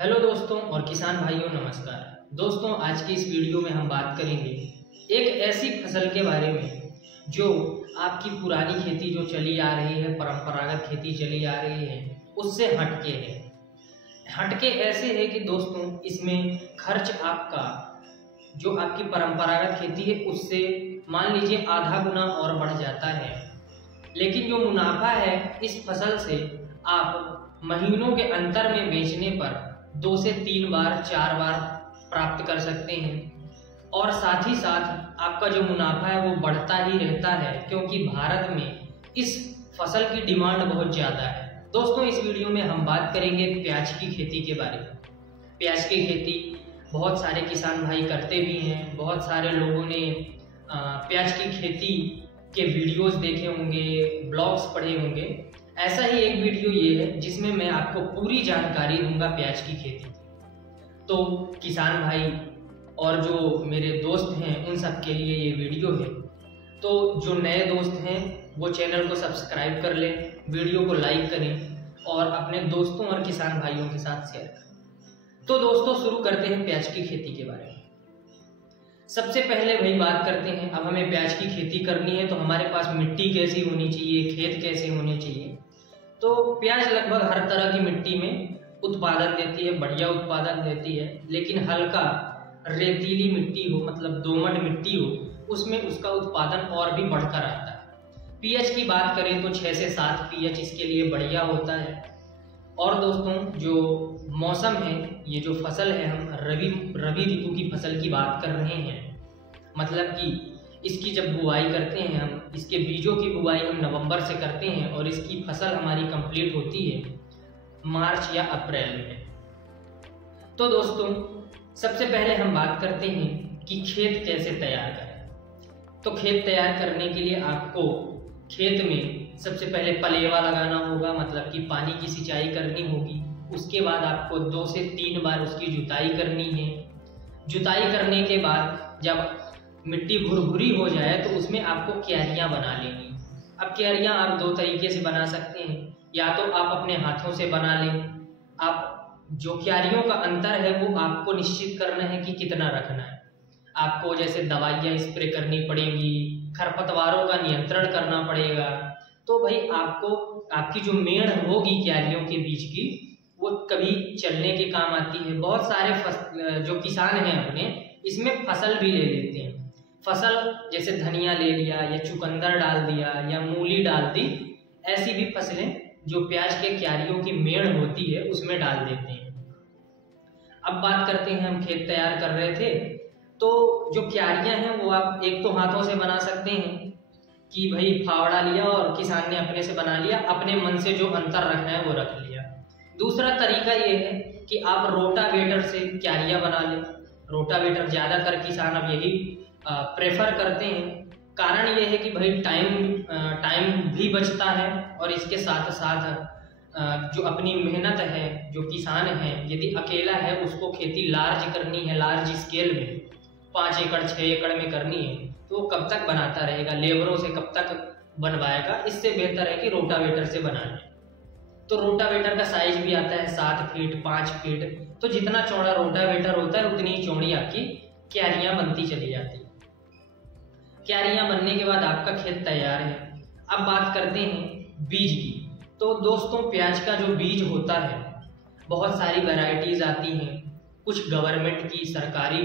Hello दोस्तों और किसान भाइयों, नमस्कार। दोस्तों, आज की इस वीडियो में हम बात करेंगे एक ऐसी फसल के बारे में जो आपकी पुरानी खेती जो चली आ रही है, परंपरागत खेती चली आ रही है, उससे हटके है। हटके ऐसे है कि दोस्तों इसमें खर्च आपका जो आपकी परंपरागत खेती है उससे मान लीजिए आधा गुना और बढ़ जाता है, लेकिन जो मुनाफा है इस फसल से आप महीनों के अंतर में बेचने पर 2 से 3 बार 4 बार प्राप्त कर सकते हैं। और साथ ही साथ आपका जो मुनाफा है वो बढ़ता ही रहता है, क्योंकि भारत में इस फसल की डिमांड बहुत ज़्यादा है। दोस्तों, इस वीडियो में हम बात करेंगे प्याज की खेती के बारे में। प्याज की खेती बहुत सारे किसान भाई करते भी हैं। बहुत सारे लोगों ने प्याज की खेती के वीडियोस देखे होंगे, ब्लॉग्स पढ़े होंगे। ऐसा ही एक वीडियो ये है जिसमें मैं आपको पूरी जानकारी दूंगा प्याज की खेती की। तो किसान भाई और जो मेरे दोस्त हैं उन सब के लिए ये वीडियो है। तो जो नए दोस्त हैं वो चैनल को सब्सक्राइब कर लें, वीडियो को लाइक करें और अपने दोस्तों और किसान भाइयों के साथ शेयर करें। तो दोस्तों, शुरू करते हैं प्याज की खेती के बारे में। सबसे पहले भाई बात करते हैं, अब हमें प्याज की खेती करनी है तो हमारे पास मिट्टी कैसी होनी चाहिए, खेत कैसे होने चाहिए। तो प्याज लगभग हर तरह की मिट्टी में उत्पादन देती है, बढ़िया उत्पादन देती है, लेकिन हल्का रेतीली मिट्टी हो, मतलब दोमट मिट्टी हो, उसमें उसका उत्पादन और भी बढ़कर आता है। पीएच की बात करें तो 6 से 7 पीएच इसके लिए बढ़िया होता है। और दोस्तों, जो मौसम है, ये जो फसल है, हम रबी ऋतु की फसल की बात कर रहे हैं। मतलब कि इसकी जब बुआई करते हैं हम, इसके बीजों की बुआई हम नवंबर से करते हैं और इसकी फसल हमारी कंप्लीट होती है मार्च या अप्रैल में। तो दोस्तों, सबसे पहले हम बात करते हैं कि खेत कैसे तैयार करें। तो खेत तैयार करने के लिए आपको खेत में सबसे पहले पलेवा लगाना होगा, मतलब कि पानी की सिंचाई करनी होगी। उसके बाद आपको 2 से 3 बार उसकी जुताई करनी है। जुताई करने के बाद जब मिट्टी भुरभुरी हो जाए तो उसमें आपको क्यारियां बना लेनी। अब क्यारियां आप 2 तरीके से बना सकते हैं, या तो आप अपने हाथों से बना लें। आप जो क्यारियों का अंतर है वो आपको निश्चित करना है कि कितना रखना है। आपको जैसे दवाइयाँ स्प्रे करनी पड़ेंगी, खरपतवारों का नियंत्रण करना पड़ेगा। तो भाई आपको आपकी जो मेड़ होगी क्यारियों के बीच की, वो कभी चलने के काम आती है। बहुत सारे जो किसान हैं अपने, इसमें फसल भी ले लेते हैं। फसल जैसे धनिया ले लिया या चुकंदर डाल दिया या मूली डाल दी, ऐसी भी फसलें जो प्याज के क्यारियों की मेड़ होती है उसमें डाल देते हैं। अब बात करते हैं, हम खेत तैयार कर रहे थे तो जो क्यारियां हैं वो आप एक तो हाथों से बना सकते हैं कि भाई फावड़ा लिया और किसान ने अपने से बना लिया, अपने मन से जो अंतर रखना है वो रख लिया। दूसरा तरीका ये है कि आप रोटावेटर से क्यारियां बना लें। रोटावेटर ज्यादातर किसान अब यही प्रेफर करते हैं। कारण ये है कि भाई टाइम भी बचता है और इसके साथ साथ जो अपनी मेहनत है, जो किसान है यदि अकेला है, उसको खेती लार्ज करनी है, लार्ज स्केल में 5 एकड़ 6 एकड़ में करनी है, तो वो कब तक बनाता रहेगा, लेबरों से कब तक बनवाएगा। इससे बेहतर है कि रोटावेटर से बना ले। तो रोटावेटर का साइज भी आता है 7 फीट 5 फीट। तो जितना चौड़ा रोटावेटर होता है उतनी ही चौड़ी आपकी क्यारियां बनती चली जाती है। क्यारियां बनने के बाद आपका खेत तैयार है। अब बात करते हैं बीज की। तो दोस्तों, प्याज का जो बीज होता है, बहुत सारी वैरायटीज आती हैं। कुछ गवर्नमेंट की सरकारी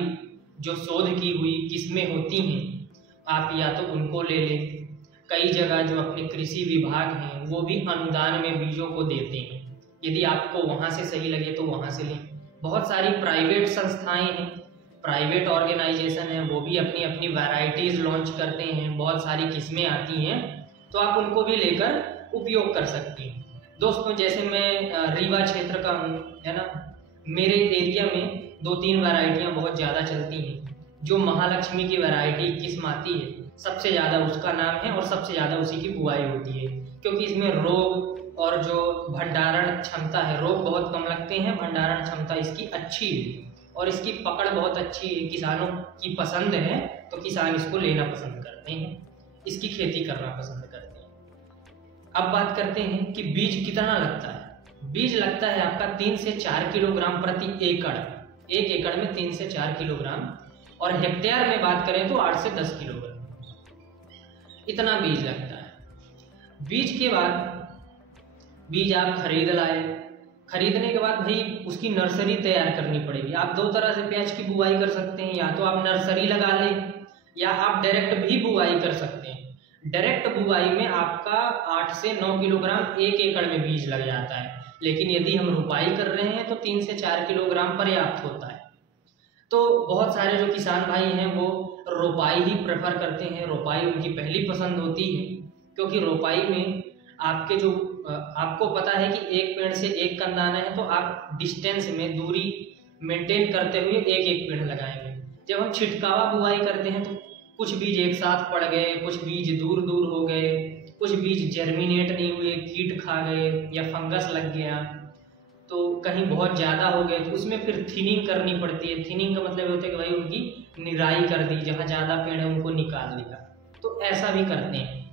जो शोध की हुई किस्में होती हैं, आप या तो उनको ले लें। कई जगह जो अपने कृषि विभाग हैं वो भी अनुदान में बीजों को देते हैं। यदि आपको वहां से सही लगे तो वहां से लें। बहुत सारी प्राइवेट संस्थाएं हैं, प्राइवेट ऑर्गेनाइजेशन है, वो भी अपनी अपनी वैरायटीज लॉन्च करते हैं। बहुत सारी किस्में आती हैं, तो आप उनको भी लेकर उपयोग कर सकते हैं। दोस्तों, जैसे मैं रीवा क्षेत्र का हूँ, है ना, मेरे एरिया में 2-3 वैरायटियाँ बहुत ज़्यादा चलती हैं। जो महालक्ष्मी की वैरायटी किस्म आती है, सबसे ज़्यादा उसका नाम है और सबसे ज़्यादा उसी की बुआई होती है, क्योंकि इसमें रोग और जो भंडारण क्षमता है, रोग बहुत कम लगते हैं, भंडारण क्षमता इसकी अच्छी है और इसकी पकड़ बहुत अच्छी है। किसानों की पसंद है तो किसान इसको लेना पसंद करते हैं, इसकी खेती करना पसंद करते हैं। अब बात करते हैं कि बीज कितना लगता है। बीज लगता है आपका 3 से 4 किलोग्राम प्रति एकड़, एक एकड़ में 3 से 4 किलोग्राम, और हेक्टेयर में बात करें तो 8 से 10 किलोग्राम, इतना बीज लगता है। बीज के बाद बीज आप खरीद लाए, खरीदने के बाद भाई उसकी नर्सरी तैयार करनी पड़ेगी। आप दो तरह से प्याज की बुआई कर सकते हैं, या तो आप नर्सरी लगा लें या आप डायरेक्ट भी बुआई कर सकते हैं। डायरेक्ट बुआई में आपका 8 से 9 किलोग्राम एक एकड़ में बीज लग जाता है, लेकिन यदि हम रोपाई कर रहे हैं तो 3 से 4 किलोग्राम पर्याप्त होता है। तो बहुत सारे जो किसान भाई हैं वो रोपाई ही प्रेफर करते हैं, रोपाई उनकी पहली पसंद होती है, क्योंकि रोपाई में आपके जो आपको पता है कि एक पेड़ से एक कंदाना है, तो आप डिस्टेंस में दूरी मेंटेन करते हुए एक एक पेड़ लगाएंगे। जब हम छिटकावा बुआई करते हैं तो कुछ बीज एक साथ पड़ गए, कुछ बीज दूर दूर हो गए, कुछ बीज जर्मिनेट नहीं हुए, कीट खा गए या फंगस लग गया, तो कहीं बहुत ज़्यादा हो गए, तो उसमें फिर थिनिंग करनी पड़ती है। थिनिंग का मतलब होता है कि भाई उनकी निराई कर दी, जहाँ ज़्यादा पेड़ है उनको निकाल दिया, तो ऐसा भी करते हैं।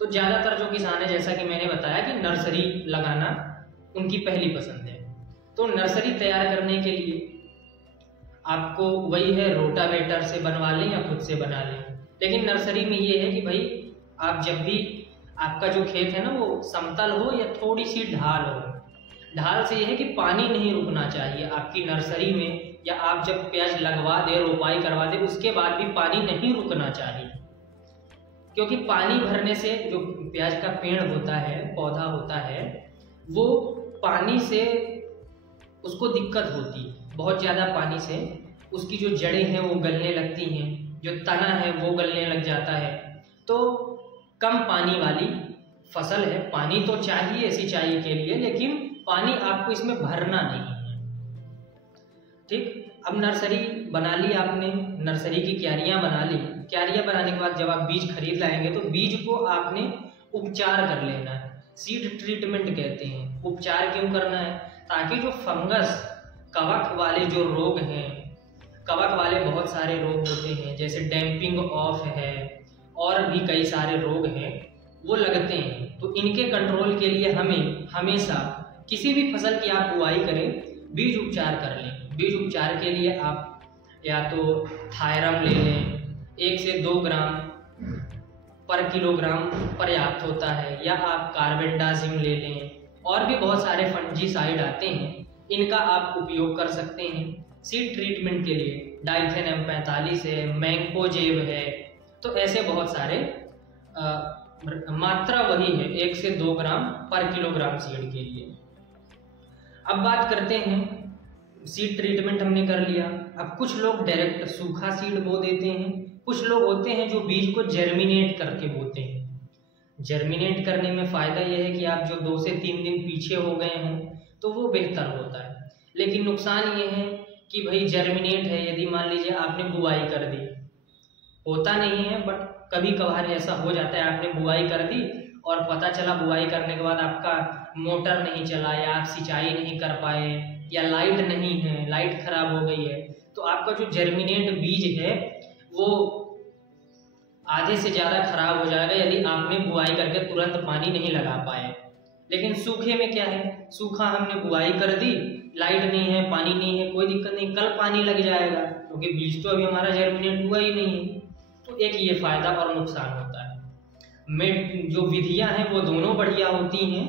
तो ज़्यादातर जो किसान है, जैसा कि मैंने बताया कि नर्सरी लगाना उनकी पहली पसंद है। तो नर्सरी तैयार करने के लिए आपको वही है, रोटावेटर से बनवा लें या खुद से बना लें। लेकिन नर्सरी में ये है कि भाई आप जब भी आपका जो खेत है ना वो समतल हो या थोड़ी सी ढाल हो। ढाल से ये है कि पानी नहीं रुकना चाहिए आपकी नर्सरी में, या आप जब प्याज लगवा दे, रोपाई करवा दे, उसके बाद भी पानी नहीं रुकना चाहिए, क्योंकि पानी भरने से जो प्याज का पेड़ होता है, पौधा होता है, वो पानी से उसको दिक्कत होती है। बहुत ज़्यादा पानी से उसकी जो जड़ें हैं वो गलने लगती हैं, जो तना है वो गलने लग जाता है। तो कम पानी वाली फसल है, पानी तो चाहिए सिंचाई के लिए, लेकिन पानी आपको इसमें भरना नहीं है। ठीक, अब नर्सरी बना ली आपने, नर्सरी की क्यारियां बना ली। क्यारियां बनाने के बाद जब आप बीज खरीद लाएंगे तो बीज को आपने उपचार कर लेना है, सीड ट्रीटमेंट कहते हैं। उपचार क्यों करना है? ताकि जो फंगस, कवक वाले जो रोग हैं, कवक वाले बहुत सारे रोग होते हैं, जैसे डैम्पिंग ऑफ है और भी कई सारे रोग हैं, वो लगते हैं। तो इनके कंट्रोल के लिए हमें हमेशा किसी भी फसल की आप बुआई करें, बीज उपचार कर लें। बीज उपचार के लिए आप या तो थायरम ले लें, 1 से 2 ग्राम पर किलोग्राम पर्याप्त होता है, या आप कार्बेंडाजिम ले लें। और भी बहुत सारे फंजीसाइड आते हैं, इनका आप उपयोग कर सकते हैं। सीड ट्रीटमेंट के लिए डाइथेन M45 है, मैंकोजेब है, तो ऐसे बहुत सारे मात्रा वही है 1 से 2 ग्राम पर किलोग्राम सीड के लिए। अब बात करते हैं, सीड ट्रीटमेंट हमने कर लिया। अब कुछ लोग डायरेक्ट सूखा सीड बो देते हैं, कुछ लोग होते हैं जो बीज को जर्मिनेट करके बोते हैं। जर्मिनेट करने में फ़ायदा यह है कि आप जो 2 से 3 दिन पीछे हो गए हों तो वो बेहतर होता है। लेकिन नुकसान ये है कि भाई जर्मिनेट है, यदि मान लीजिए आपने बुआई कर दी, होता नहीं है बट कभी कभार ऐसा हो जाता है, आपने बुआई कर दी और पता चला बुआई करने के बाद आपका मोटर नहीं चला, या आप सिंचाई नहीं कर पाए, या लाइट नहीं है, लाइट खराब हो गई है, तो आपका जो जर्मिनेट बीज है वो आधे से ज़्यादा खराब हो जाएगा यदि आपने बुआई करके तुरंत पानी नहीं लगा पाए। लेकिन सूखे में क्या है, सूखा हमने बुआई कर दी, लाइट नहीं है, पानी नहीं है, कोई दिक्कत नहीं, कल पानी लग जाएगा, क्योंकि बीज तो अभी हमारा जर्मिनेट हुआ ही नहीं है। तो एक ये फायदा और नुकसान होता है। में जो विधियां हैं वो दोनों बढ़िया होती हैं,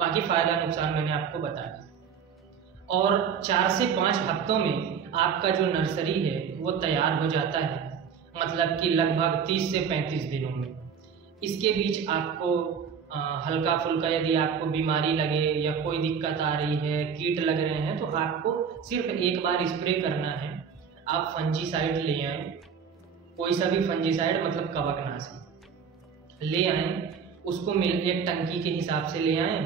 बाकी फायदा नुकसान मैंने आपको बता दिया। और 4 से 5 हफ्तों में आपका जो नर्सरी है वो तैयार हो जाता है, मतलब कि लगभग 30 से 35 दिनों में। इसके बीच आपको हल्का फुल्का यदि आपको बीमारी लगे या कोई दिक्कत आ रही है, कीट लग रहे हैं, तो आपको सिर्फ एक बार स्प्रे करना है। आप फंजीसाइड ले आएँ, कोई सा भी फंजीसाइड मतलब कवकनाशी ले आएँ, उसको एक टंकी के हिसाब से ले आएँ,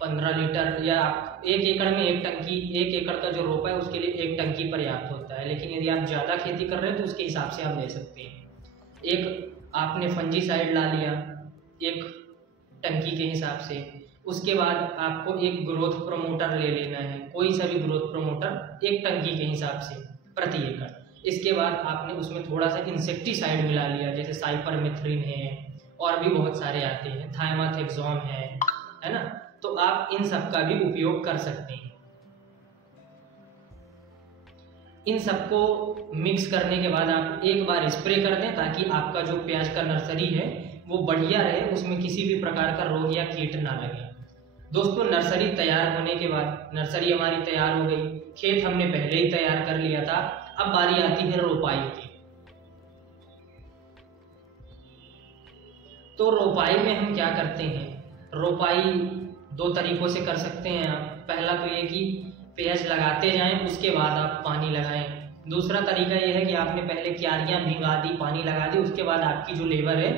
15 लीटर, या आप 1 एकड़ में 1 टंकी, 1 एकड़ का जो रोपा है उसके लिए 1 टंकी पर्याप्त होता है। लेकिन यदि आप ज़्यादा खेती कर रहे हैं तो उसके हिसाब से आप ले सकते हैं। एक आपने फंजीसाइड ला लिया 1 टंकी के हिसाब से, उसके बाद आपको एक ग्रोथ प्रमोटर ले लेना है, कोई सा भी ग्रोथ प्रमोटर 1 टंकी के हिसाब से प्रति एकड़। इसके बाद आपने उसमें थोड़ा सा इंसेक्टिसाइड मिला लिया, जैसे साइपरमेथ्रिन है और भी बहुत सारे आते हैं, थाइमाथेक्सोम है ना, तो आप इन सब का भी उपयोग कर सकते हैं। इन सबको मिक्स करने के बाद आप एक बार स्प्रे कर दें ताकि आपका जो प्याज का नर्सरी है वो बढ़िया रहे, उसमें किसी भी प्रकार का रोग या कीट ना लगे। दोस्तों, नर्सरी तैयार होने के बाद, नर्सरी हमारी तैयार हो गई, खेत हमने पहले ही तैयार कर लिया था, अब बारी आती है रोपाई की। तो रोपाई में हम क्या करते हैं, रोपाई दो तरीकों से कर सकते हैं आप। पहला तो ये कि प्याज लगाते जाएं, उसके बाद आप पानी लगाएं। दूसरा तरीका ये है कि आपने पहले क्यारियां भिंगा दी, पानी लगा दी, उसके बाद आपकी जो लेबर है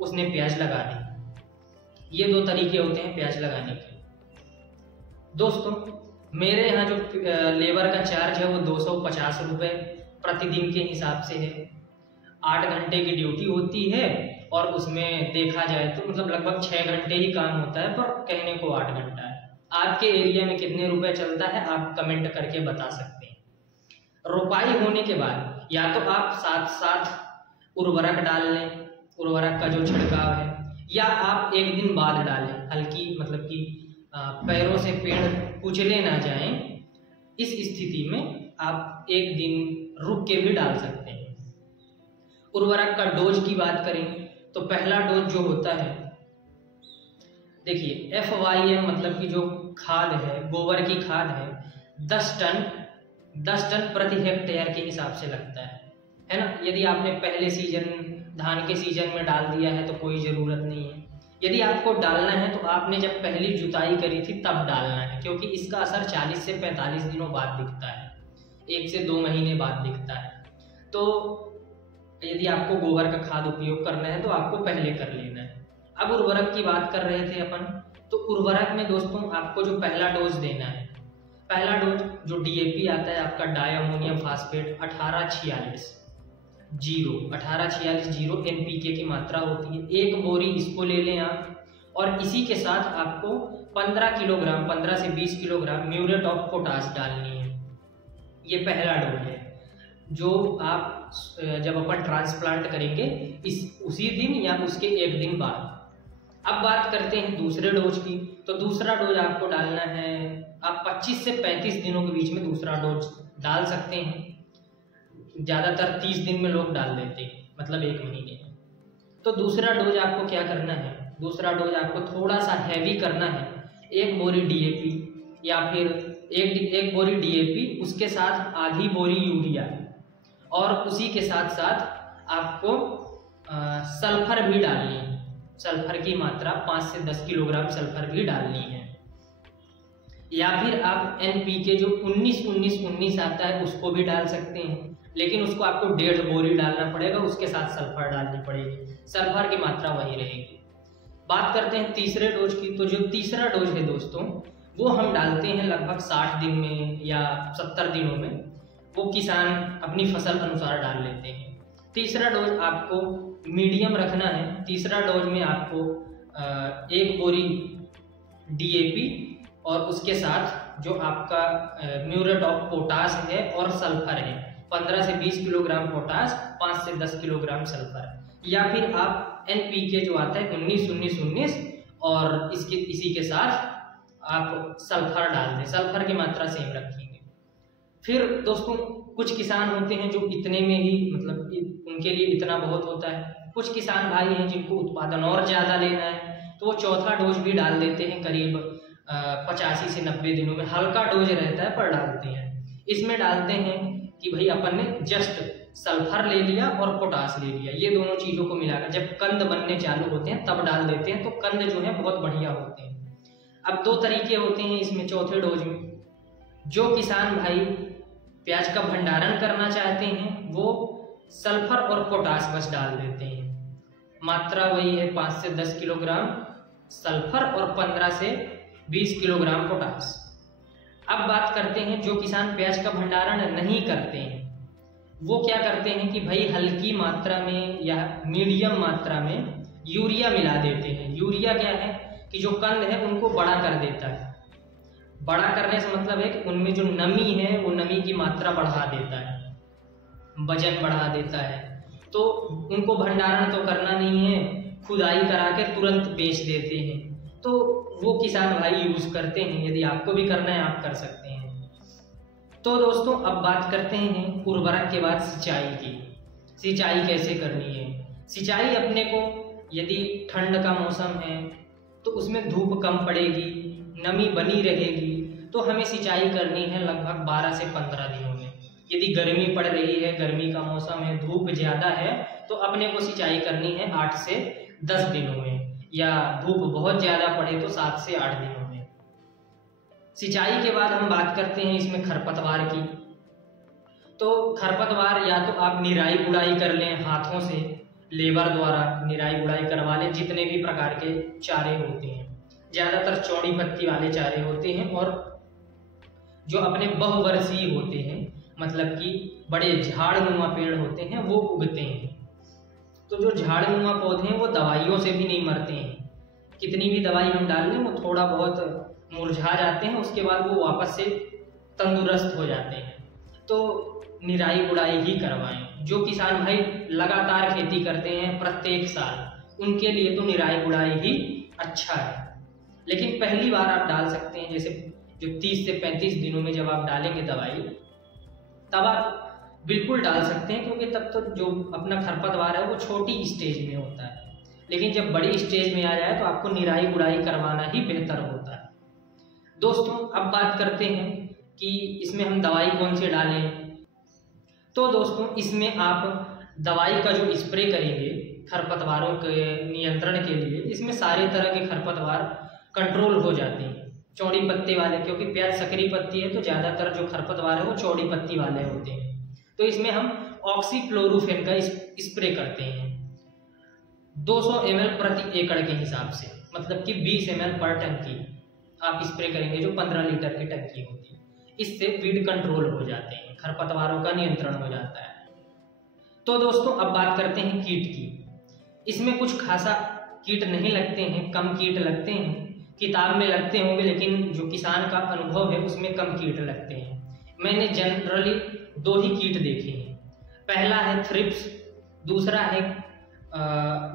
उसने प्याज लगा दी। ये दो तरीके होते हैं प्याज लगाने के। दोस्तों, मेरे यहाँ जो लेबर का चार्ज है वो 250 रुपये प्रतिदिन के हिसाब से है। 8 घंटे की ड्यूटी होती है और उसमें देखा जाए तो मतलब लगभग 6 घंटे ही काम होता है, पर कहने को 8 घंटा है। आपके एरिया में कितने रुपए चलता है आप कमेंट करके बता सकते हैं। रोपाई होने के बाद या तो आप साथ साथ उर्वरक डाल लें, उर्वरक का जो छिड़काव है, या आप एक दिन बाद डालें, हल्की मतलब कि पैरों से पेड़ कुचले ना जाएं। इस स्थिति में आप एक दिन रुक के भी डाल सकते हैं। उर्वरक का डोज की बात करें तो पहला डोज जो होता है, देखिए FYM मतलब कि जो खाद है, गोबर की खाद है, 10 टन प्रति हेक्टेयर के हिसाब से लगता है ना। यदि आपने पहले सीजन, धान के सीजन में डाल दिया है तो कोई ज़रूरत नहीं है। यदि आपको डालना है तो आपने जब पहली जुताई करी थी तब डालना है, क्योंकि इसका असर 40 से 45 दिनों बाद दिखता है, 1 से 2 महीने बाद दिखता है। तो यदि आपको गोबर का खाद उपयोग करना है तो आपको पहले कर लेना है। अब उर्वरक की बात कर रहे थे अपन, तो उर्वरक में दोस्तों आपको जो पहला डोज देना है, पहला डोज जो DAP आता है आपका, डाई अमोनियम फास्फेट 1846 NPK की मात्रा होती है। 1 बोरी इसको ले लें आप, और इसी के साथ आपको 15 किलोग्राम, 15 से 20 किलोग्राम म्यूरेट ऑफ पोटाश डालनी है। ये पहला डोज है जो आप जब अपन ट्रांसप्लांट करेंगे उसी दिन या उसके एक दिन बाद। अब बात करते हैं दूसरे डोज की। तो दूसरा डोज आपको डालना है, आप 25 से 35 दिनों के बीच में दूसरा डोज डाल सकते हैं। ज़्यादातर 30 दिन में लोग डाल देते हैं, मतलब 1 महीने। तो दूसरा डोज आपको क्या करना है, दूसरा डोज आपको थोड़ा सा हैवी करना है। 1 बोरी DAP या फिर एक बोरी DAP, उसके साथ आधी बोरी यूरिया, और उसी के साथ साथ आपको सल्फर भी डालनी है। सल्फर की मात्रा 5 से 10 किलोग्राम सल्फर भी डालनी है। या फिर आप NPK जो 19-19-19 आता है उसको भी डाल सकते हैं, लेकिन उसको आपको 1.5 बोरी डालना पड़ेगा, उसके साथ सल्फर डालनी पड़ेगी, सल्फर की मात्रा वही रहेगी। बात करते हैं तीसरे डोज की। तो जो तीसरा डोज है दोस्तों, वो हम डालते हैं लगभग 60 दिन में या 70 दिनों में। वो किसान अपनी फसल अनुसार डाल लेते हैं। तीसरा डोज आपको मीडियम रखना है। तीसरा डोज में आपको 1 बोरी DAP और उसके साथ जो आपका म्यूरेट ऑफ पोटाश है और सल्फर है, 15 से 20 किलोग्राम पोटाश, 5 से 10 किलोग्राम सल्फर। या फिर आप NPK जो आता है 19-19-19 और इसी के साथ आप सल्फर डाल दें, सल्फर की मात्रा सेम रखेंगे। फिर दोस्तों, कुछ किसान होते हैं जो इतने में ही, मतलब उनके लिए इतना बहुत होता है। कुछ किसान भाई हैं जिनको उत्पादन और ज़्यादा लेना है, तो वो चौथा डोज भी डाल देते हैं करीब 85 से 90 दिनों में। हल्का डोज रहता है पर डालते हैं। इसमें डालते हैं कि भाई अपन ने जस्ट सल्फर ले लिया और पोटाश ले लिया, ये दोनों चीज़ों को मिलाकर जब कंद बनने चालू होते हैं तब डाल देते हैं, तो कंद जो है बहुत बढ़िया होते हैं। अब 2 तरीके होते हैं इसमें चौथे डोज में। जो किसान भाई प्याज का भंडारण करना चाहते हैं वो सल्फर और पोटाश बस डाल देते हैं। मात्रा वही है 5 से 10 किलोग्राम सल्फर और 15 से 20 किलोग्राम पोटाश। अब बात करते हैं जो किसान प्याज का भंडारण नहीं करते हैं, वो क्या करते हैं कि भाई हल्की मात्रा में या मीडियम मात्रा में यूरिया मिला देते हैं। यूरिया क्या है कि जो कंद है उनको बड़ा कर देता है। बड़ा करने से मतलब है कि उनमें जो नमी है वो नमी की मात्रा बढ़ा देता है, वजन बढ़ा देता है। तो उनको भंडारण तो करना नहीं है, खुदाई करा के तुरंत बेच देते हैं। तो वो किसान भाई यूज करते हैं। यदि आपको भी करना है आप कर सकते हैं। तो दोस्तों अब बात करते हैं उर्वरक के बाद सिंचाई की। सिंचाई कैसे करनी है? सिंचाई अपने को, यदि ठंड का मौसम है तो उसमें धूप कम पड़ेगी, नमी बनी रहेगी, तो हमें सिंचाई करनी है लगभग 12 से 15 दिनों में। यदि गर्मी पड़ रही है, गर्मी का मौसम है, धूप ज़्यादा है, तो अपने को सिंचाई करनी है 8 से 10 दिनों में, या धूप बहुत ज़्यादा पड़े तो 7 से 8 दिनों में। सिंचाई के बाद हम बात करते हैं इसमें खरपतवार की। तो खरपतवार या तो आप निराई गुड़ाई कर लें हाथों से, लेबर द्वारा निराई गुड़ाई करवा लें। जितने भी प्रकार के चारे होते हैं, ज़्यादातर चौड़ी पत्ती वाले चारे होते हैं, और जो अपने बहुवर्षीय होते हैं, मतलब कि बड़े झाड़नुमा पेड़ होते हैं, वो उगते हैं। तो जो झाड़नुमा पौधे हैं वो दवाइयों से भी नहीं मरते हैं। कितनी भी दवाई हम डाल लें वो थोड़ा बहुत मुरझा जाते हैं, उसके बाद वो वापस से तंदुरुस्त हो जाते हैं। तो निराई गुड़ाई ही करवाएं। जो किसान भाई लगातार खेती करते हैं प्रत्येक साल, उनके लिए तो निराई गुड़ाई ही अच्छा है। लेकिन पहली बार आप डाल सकते हैं, जैसे जो 30 से 35 दिनों में जब आप डालेंगे दवाई, तब आप बिल्कुल डाल सकते हैं, क्योंकि तब तो जो अपना खरपतवार है वो छोटी स्टेज में होता है। लेकिन जब बड़ी स्टेज में आ जाए तो आपको निराई गुड़ाई करवाना ही बेहतर होता है। दोस्तों अब बात करते हैं कि इसमें हम दवाई कौन सी डालें। तो दोस्तों इसमें आप दवाई का जो स्प्रे करेंगे खरपतवारों के नियंत्रण के लिए, इसमें सारे तरह के खरपतवार कंट्रोल हो जाते हैं। चौड़ी पत्ती वाले, क्योंकि प्याज सकरी पत्ती है तो ज़्यादातर जो खरपतवार है वो चौड़ी पत्ती वाले होते हैं। तो इसमें हम ऑक्सीक्लोरोफेन का स्प्रे करते हैं 200 ml प्रति एकड़ के हिसाब से, मतलब कि 20 ml पर टंकी आप स्प्रे करेंगे, जो 15 लीटर की टंकी होती है। इससे वीड कंट्रोल हो जाते हैं, खरपतवारों का नियंत्रण हो जाता है। तो दोस्तों अब बात करते हैं कीट की। इसमें कुछ खासा कीट नहीं लगते हैं, कम कीट लगते हैं। किताब में लगते होंगे, लेकिन जो किसान का अनुभव है उसमें कम कीट लगते हैं। मैंने जनरली 2 ही कीट देखे हैं। पहला है थ्रिप्स, दूसरा है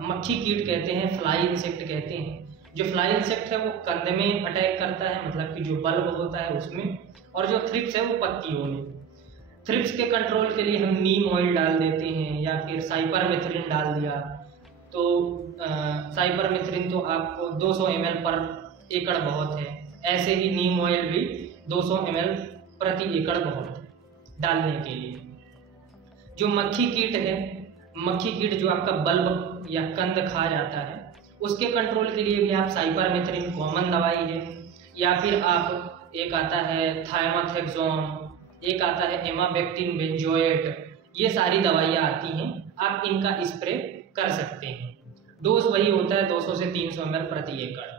मक्खी कीट कहते हैं, फ्लाई इंसेक्ट कहते हैं। जो फ्लाई इंसेक्ट है वो कंद में अटैक करता है, मतलब कि जो बल्ब होता है उसमें, और जो थ्रिप्स है वो पत्तियों में। थ्रिप्स के कंट्रोल के लिए हम नीम ऑयल डाल देते हैं, या फिर साइपरमेथ्रिन डाल दिया। तो साइपरमेथ्रिन तो आपको 200 ml पर एकड़ बहुत है, ऐसे ही नीम ऑयल भी 200 ml प्रति एकड़ बहुत है डालने के लिए। जो मक्खी कीट है, मक्खी कीट जो आपका बल्ब या कंद खा जाता है, उसके कंट्रोल के लिए भी आप साइपरमेथ्रिन कॉमन दवाई है, या फिर आप एक आता है थायमाथेक्सोन, एक आता है एमाबेक्टिन बेंजोएट, ये सारी दवाइयाँ आती हैं, आप इनका स्प्रे कर सकते हैं। डोज वही होता है 200 से 300 ml प्रति एकड़।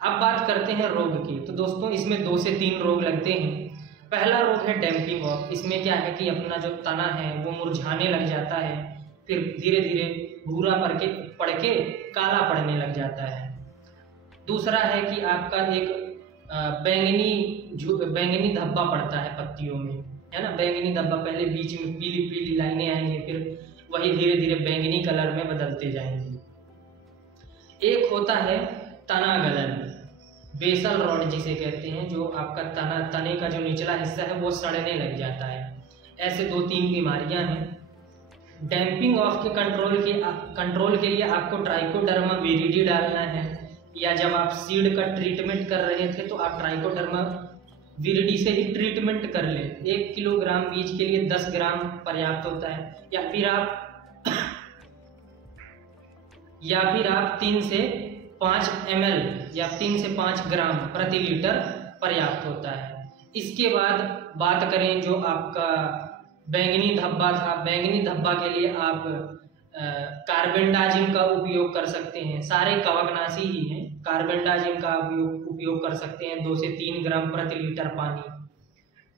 अब बात करते हैं रोग की। तो दोस्तों इसमें 2 से 3 रोग लगते हैं। पहला रोग है डैम्पिंग ऑफ। इसमें क्या है कि अपना जो तना है वो मुरझाने लग जाता है, फिर धीरे धीरे भूरा पड़ के काला पड़ने लग जाता है। दूसरा है कि आपका एक बैंगनी धब्बा पड़ता है पत्तियों में, है ना। बैंगनी धब्बा, पहले बीच में पीली पीली लाइनें आएंगी, फिर वही धीरे धीरे बैंगनी कलर में बदलते जाएंगे। एक होता है तना गलन, बेसल रॉड जिसे कहते हैं, जो आपका तने का जो निचला हिस्सा है वो सड़ने लग जाता है। ऐसे 2-3 बीमारियां हैं। डैम्पिंग ऑफ के कंट्रोल के लिए आपको ट्राइकोडर्मा विरिडी डालना है, या जब आप सीड का ट्रीटमेंट कर रहे थे तो आप ट्राइकोडर्मा विरिडी से ही ट्रीटमेंट कर लें। 1 किलोग्राम बीज के लिए 10 ग्राम पर्याप्त होता है, या फिर आप 3 से 5 ml या 3 से 5 ग्राम प्रति लीटर पर्याप्त होता है। इसके बाद बात करें जो आपका बैंगनी धब्बा था, बैंगनी धब्बा के लिए आप कार्बेंडाजिम का उपयोग कर सकते हैं। सारे कवकनाशी ही हैं, कार्बेंडाजिम का उपयोग कर सकते हैं। 2 से 3 ग्राम प्रति लीटर पानी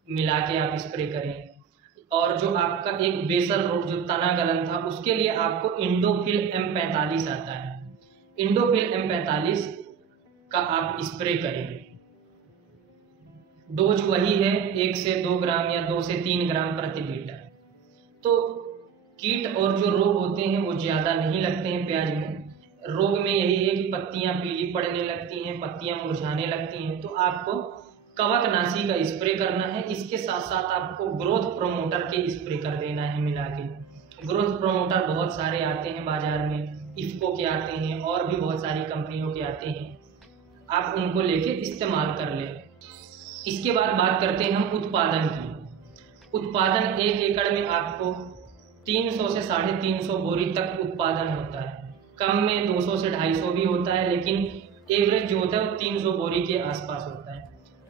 मिला के आप स्प्रे करें। और जो आपका एक बेसल रोग जो तना गलन था, उसके लिए आपको इंडोफिल M45 आता है। इंडोफिल M45 का आप स्प्रे करें। डोज वही है 1 से 2 ग्राम या 2 से 3 ग्राम प्रति लीटर। तो कीट और जो रोग होते हैं वो ज़्यादा नहीं लगते हैं प्याज में। रोग में यही है कि पत्तियां पीली पड़ने लगती हैं, पत्तियां मुरझाने लगती हैं, तो आपको कवकनाशी का स्प्रे करना है। इसके साथ साथ आपको ग्रोथ प्रोमोटर के स्प्रे कर देना है मिला के। ग्रोथ प्रोमोटर बहुत सारे आते हैं बाजार में, इफ्को के आते हैं और भी बहुत सारी कंपनियों के आते हैं, आप उनको लेके इस्तेमाल कर लें। इसके बाद बात करते हैं हम उत्पादन की। उत्पादन 1 एकड़ में आपको 300 से 350 बोरी तक उत्पादन होता है। कम में 200 से 250 भी होता है, लेकिन एवरेज जो होता है वो 300 बोरी के आसपास होता है।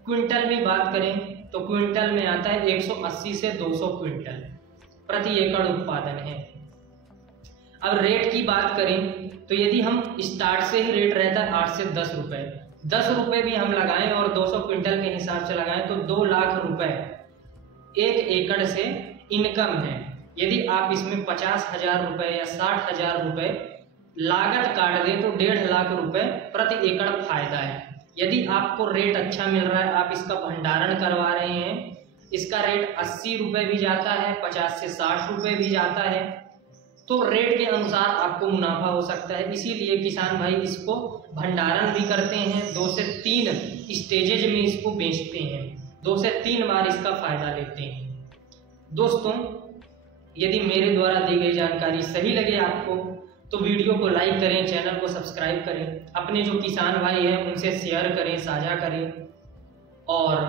क्विंटल में बात करें तो क्विंटल में आता है 180 से 200 क्विंटल प्रति एकड़ उत्पादन है। अब रेट की बात करें तो यदि हम स्टार्ट से ही रेट रहता है 8 से 10 रुपए, 10 रुपए भी हम लगाएं और 200 क्विंटल के हिसाब से लगाएं तो 2 लाख रुपए 1 एकड़ से इनकम है। यदि आप इसमें 50,000 रुपए या 60,000 रुपए लागत काट दें तो 1.5 लाख रुपए प्रति एकड़ फायदा है। यदि आपको रेट अच्छा मिल रहा है, आप इसका भंडारण करवा रहे हैं, इसका रेट 80 रुपए भी जाता है, 50 से 60 रुपए भी जाता है, तो रेट के अनुसार आपको मुनाफा हो सकता है। इसीलिए किसान भाई इसको भंडारण भी करते हैं, 2 से 3 स्टेजेज में इसको बेचते हैं, 2 से 3 बार इसका फायदा लेते हैं। दोस्तों, यदि मेरे द्वारा दी गई जानकारी सही लगे आपको तो वीडियो को लाइक करें, चैनल को सब्सक्राइब करें, अपने जो किसान भाई हैं उनसे शेयर करें, साझा करें और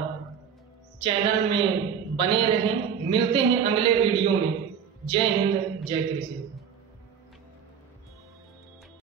चैनल में बने रहें। मिलते हैं अगले वीडियो में। जय हिंद, जय कृषि।